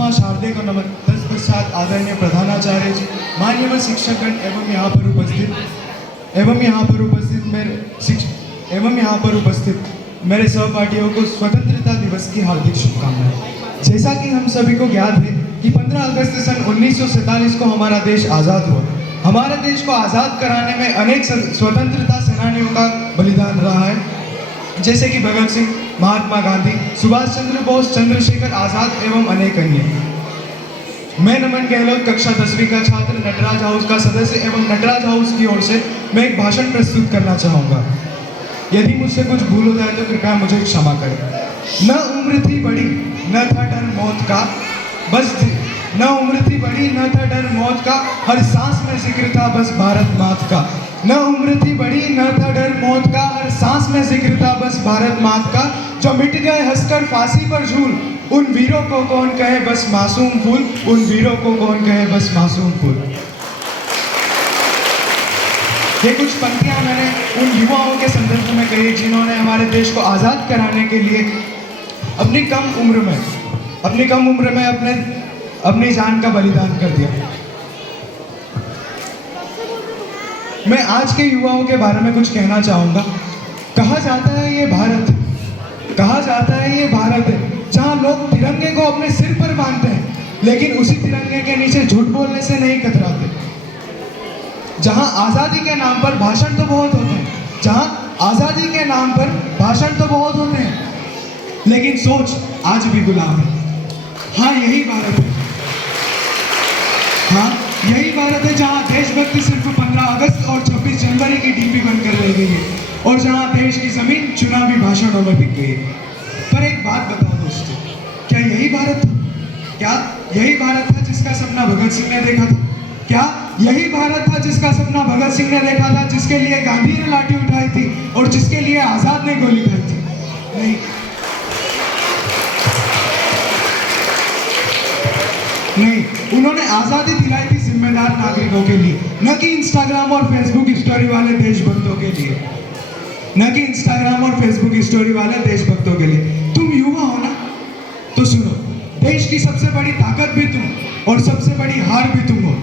प्रथमा शारदे को नमन। तत्पश्चात आदरणीय प्रधानाचार्य जी, मान्यवर शिक्षकगण एवं यहाँ पर उपस्थित मेरे सहपाठियों को स्वतंत्रता दिवस की हार्दिक शुभकामनाएं। जैसा कि हम सभी को ज्ञात है कि 15 अगस्त सन 1947 को हमारा देश आज़ाद हुआ। हमारे देश को आज़ाद कराने में अनेक स्वतंत्रता सेनानियों का बलिदान रहा है, जैसे कि भगत सिंह, महात्मा गांधी, सुभाष चंद्र बोस, चंद्रशेखर आज़ाद एवं अनेक अन्य। मैं नमन गहलोत कक्षा 10वीं का छात्र, नटराज हाउस का सदस्य एवं नटराज हाउस की ओर से मैं एक भाषण प्रस्तुत करना चाहूँगा। यदि मुझसे कुछ भूल हो जाए तो कृपया मुझे क्षमा करें। न उम्र थी बड़ी न था डर मौत का, न उम्र थी बड़ी न था डर मौत का, हर सांस में जिक्र था बस भारत मात का। न उम्र थी बड़ी न था डर मौत का, हर सांस में जिक्र था बस भारत मात का। जो मिट गए हंसकर फांसी पर झूल, उन वीरों को कौन कहे बस मासूम फूल, उन वीरों को कौन कहे बस मासूम फूल। ये कुछ पंक्तियां मैंने उन युवाओं के संदर्भ में कही जिन्होंने हमारे देश को आज़ाद कराने के लिए अपनी कम उम्र में अपनी जान का बलिदान कर दिया। मैं आज के युवाओं के बारे में कुछ कहना चाहूँगा। कहा जाता है ये भारत है जहाँ लोग तिरंगे को अपने सिर पर बांधते हैं, लेकिन उसी तिरंगे के नीचे झूठ बोलने से नहीं कतराते। जहाँ आज़ादी के नाम पर भाषण तो बहुत होते हैं, लेकिन सोच आज भी गुलाम है। हाँ यही भारत है जहाँ देशभक्ति सिर्फ 15 अगस्त और 26 जनवरी की डीपी बनकर रह गई है, और जहाँ देश की जमीन चुनावी भाषणों में बिक गई है। पर एक बात बताओ दोस्तों, क्या यही भारत था जिसका सपना भगत सिंह ने देखा था? क्या यही भारत था जिसका सपना भगत सिंह ने देखा था, जिसके लिए गांधी ने लाठी उठाई थी और जिसके लिए आजाद ने गोली खाई थी? नहीं, उन्होंने आजादी दिलाई थी जिम्मेदार नागरिकों के लिए, न कि इंस्टाग्राम और फेसबुक स्टोरी वाले देशभक्तों के लिए। तुम युवा हो ना, तो सुनो, देश की सबसे बड़ी ताकत भी तुम और सबसे बड़ी हार भी तुम हो।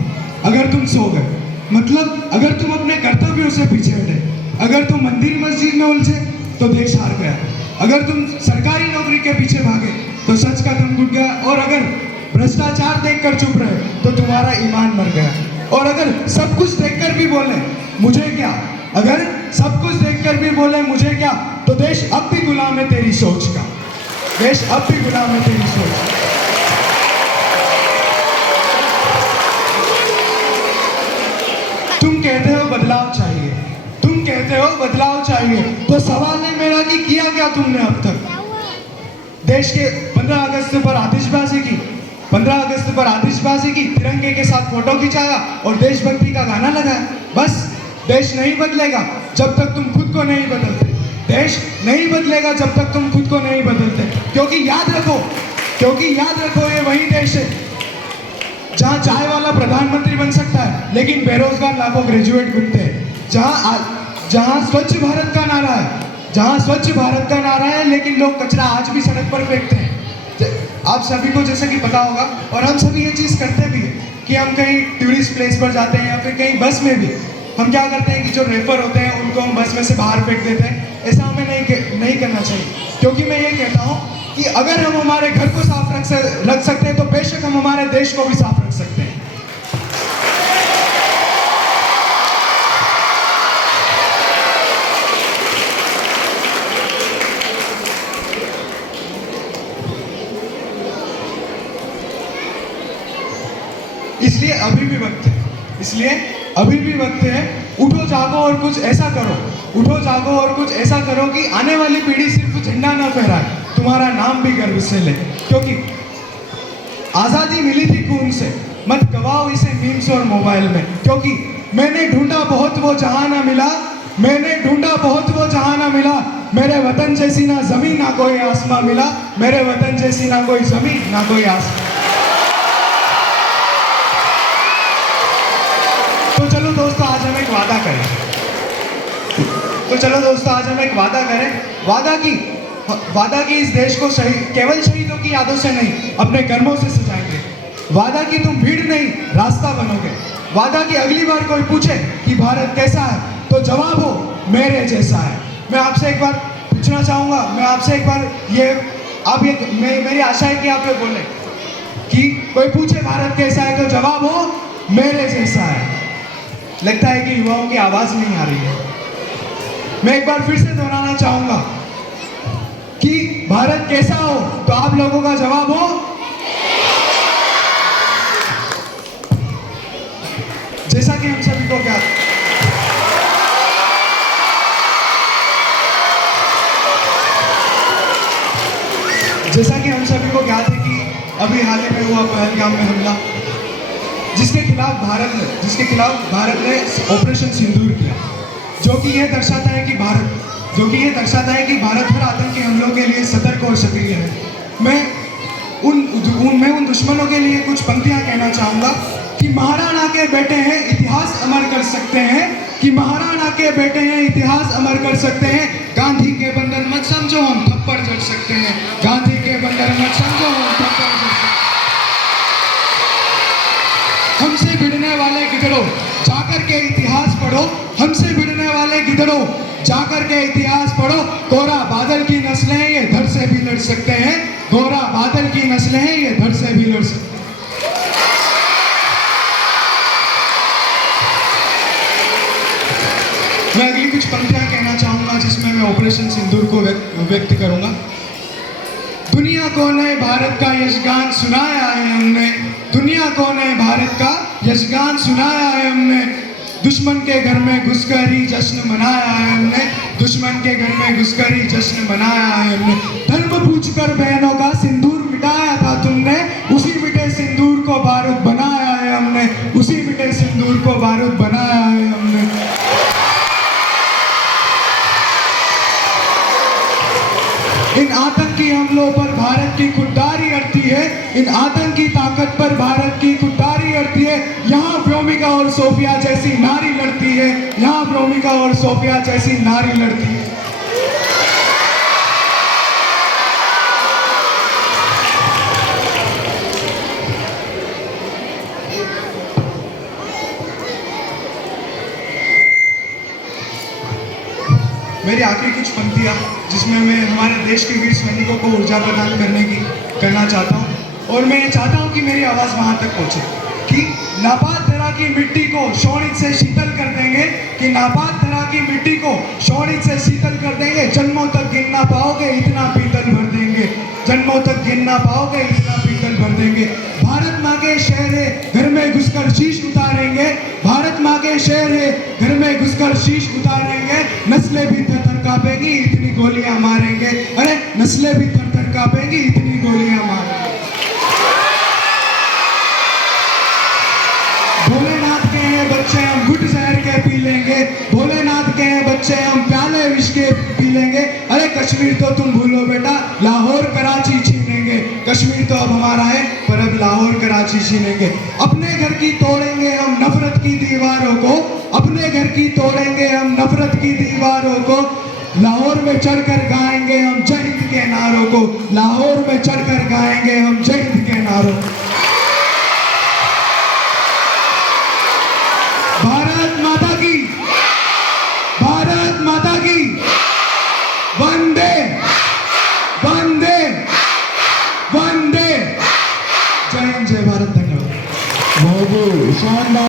अगर तुम सो गए, मतलब अगर तुम अपने कर्तव्यों से पीछे हटे, अगर तुम मंदिर मस्जिद में उलझे तो देश हार गया। अगर तुम सरकारी नौकरी के पीछे भागे तो सच का दम घुट गया। और अगर भ्रष्टाचार देखकर चुप रहे तो तुम्हारा ईमान मर गया। और अगर सब कुछ देखकर भी बोले मुझे क्या, तो देश अब भी गुलाम है तेरी सोच का। तुम कहते हो बदलाव चाहिए, तो सवाल है मेरा कि किया क्या तुमने अब तक? देश के 15 अगस्त पर आतिशबाजी की, तिरंगे के साथ फोटो खिंचाया और देशभक्ति का गाना लगाया। बस देश नहीं बदलेगा जब तक तुम खुद को नहीं बदलते। क्योंकि याद रखो ये वही देश है जहाँ चाय वाला प्रधानमंत्री बन सकता है, लेकिन बेरोजगार लाखों ग्रेजुएट घूमते हैं। जहाँ स्वच्छ भारत का नारा है, लेकिन लोग कचरा आज भी सड़क पर फेंकते हैं। आप सभी को जैसे कि पता होगा, और हम सभी ये चीज़ करते भी हैं कि हम कहीं टूरिस्ट प्लेस पर जाते हैं या फिर कहीं बस में भी हम क्या करते हैं कि जो रेफर होते हैं उनको हम बस में से बाहर फेंक देते हैं। ऐसा हमें नहीं करना चाहिए, क्योंकि मैं ये कहता हूँ कि अगर हम हमारे घर को साफ रख सकते हैं तो बेशक हम हमारे देश को भी साफ रख सकते हैं। इसलिए अभी भी वक्त है। उठो जागो और कुछ ऐसा करो कि आने वाली पीढ़ी सिर्फ झंडा न फहराए, तुम्हारा नाम भी गर्व से ले। क्योंकि आजादी मिली थी खून से, मत गवाओ इसे मीम्स और मोबाइल में। क्योंकि मैंने ढूंढा बहुत वो जहां ना मिला, मेरे वतन जैसी ना जमीन ना कोई आसमां मिला, मेरे वतन जैसी ना कोई जमीन ना कोई आसमां। तो चलो दोस्तों आज हम एक वादा करें। वादा की इस देश को केवल शहीदों की यादों से नहीं, अपने कर्मों से सजाएंगे। वादा की तुम भीड़ नहीं रास्ता बनोगे। वादा की अगली बार कोई पूछे कि भारत कैसा है तो जवाब हो मेरे जैसा है। मैं आपसे एक बार पूछना चाहूँगा, मैं आपसे एक बार मेरी आशा है कि आप ये बोले कि कोई पूछे भारत कैसा है तो जवाब हो मेरे जैसा है। लगता है कि युवाओं की आवाज़ नहीं आ रही है। मैं एक बार फिर से दोहराना चाहूँगा कि भारत कैसा हो तो आप लोगों का जवाब हो जैसा कि हम सभी को ज्ञात है कि अभी हाल ही में हुआ पहलगाम में हमला, जिसके खिलाफ भारत ने ऑपरेशन सिंदूर किया, जो कि यह दर्शाता है कि भारत हर आतंकी हमलों के लिए सतर्क और सक्रिय है। मैं उन दुश्मनों के लिए कुछ पंक्तियां कहना चाहूँगा कि महाराणा के बेटे हैं इतिहास अमर कर सकते हैं, कि महाराणा के बेटे हैं इतिहास अमर कर सकते हैं। गांधी के बंधन मत समझो हम थप्पड़ जड़ सकते हैं, गांधी के बंधन मत समझो हम थप्पड़ जड़ सकते हैं। हमसे भिड़ने वाले गिदड़ो जाकर के इतिहास पढ़ो, हमसे भिड़ने वाले गिदड़ो जाकर के इतिहास पढ़ो। गोरा बादल की नस्लें हैं ये धड़ से भी लड़ सकते हैं, गोरा बादल की नस्लें हैं ये धड़ से भी लड़ सकते हैं। मैं अगली कुछ पंक्तियां कहना चाहूंगा जिसमें मैं ऑपरेशन सिंदूर को व्यक्त करूंगा। दुनिया को नए भारत का यशगान सुनाया है हमने, दुनिया को नए भारत का यशगान सुनाया है हमने। दुश्मन के घर में घुसकर ही जश्न मनाया है हमने, दुश्मन के घर में घुसकर ही जश्न मनाया है हमने। धर्म पूछकर बहनों का सिंदूर मिटाया था तुमने, उसी मिटे सिंदूर को बारूद बनाया है हमने, उसी मिटे सिंदूर को बारूद बनाया है हमने। इन आतंकी हमलों पर भारत की खुददारी अड़ती है, इन आतंकी ताकत पर भारत की खुददारी अड़ती है। यहाँ व्योमिका और सोफिया जैसी नारी लड़ती है, यहाँ व्योमिका और सोफिया जैसी नारी लड़ती है। मेरी आखिरी कुछ पंक्तियाँ जिसमें मैं हमारे देश के वीर सैनिकों को ऊर्जा प्रदान करना चाहता हूँ, और मैं ये चाहता हूँ कि मेरी आवाज़ वहाँ तक पहुँचे कि नापाक धरा की मिट्टी को शोणित से शीतल कर देंगे, कि नापाक धरा की मिट्टी को शोणित से शीतल कर देंगे। जन्मों तक गिन ना पाओगे इतना पीतल भर देंगे, जन्मों तक गिन ना पाओगे इतना पीतल भर देंगे। भारत माँ के शहर है घर में घुसकर शीश उतारेंगे, भारत माँ के शहर है घर में घुसकर शीश उतारेंगे। नस्लें भी थर-थर कांपेंगी इतनी गोलियां मारेंगे, अरे नस्लें भी थर-थर कांपेंगी इतनी गोलियां मारेंगे। भोलेनाथ के हैं बच्चे हम घुट जहर के पी लेंगे, भोलेनाथ के हैं बच्चे हम प्याले विष के पी लेंगे। अरे कश्मीर तो तुम भूलो बेटा, लाहौर कराची छीनेंगे। कश्मीर तो अब हमारा है पर अब लाहौर कराची छीनेंगे। अपने घर की तोड़ेंगे हम नफरत की दीवारों को, अपने घर की तोड़ेंगे हम नफरत की दीवारों को। लाहौर में चढ़कर गाएंगे हम जय हिंद के नारों को, लाहौर में चढ़कर गाएंगे हम जय हिंद के नारों को। भारत माता की, भारत माता की, वंदे वंदे वंदे। जय हिंद, जय भारत, धन्यवाद। बहुत शानदार।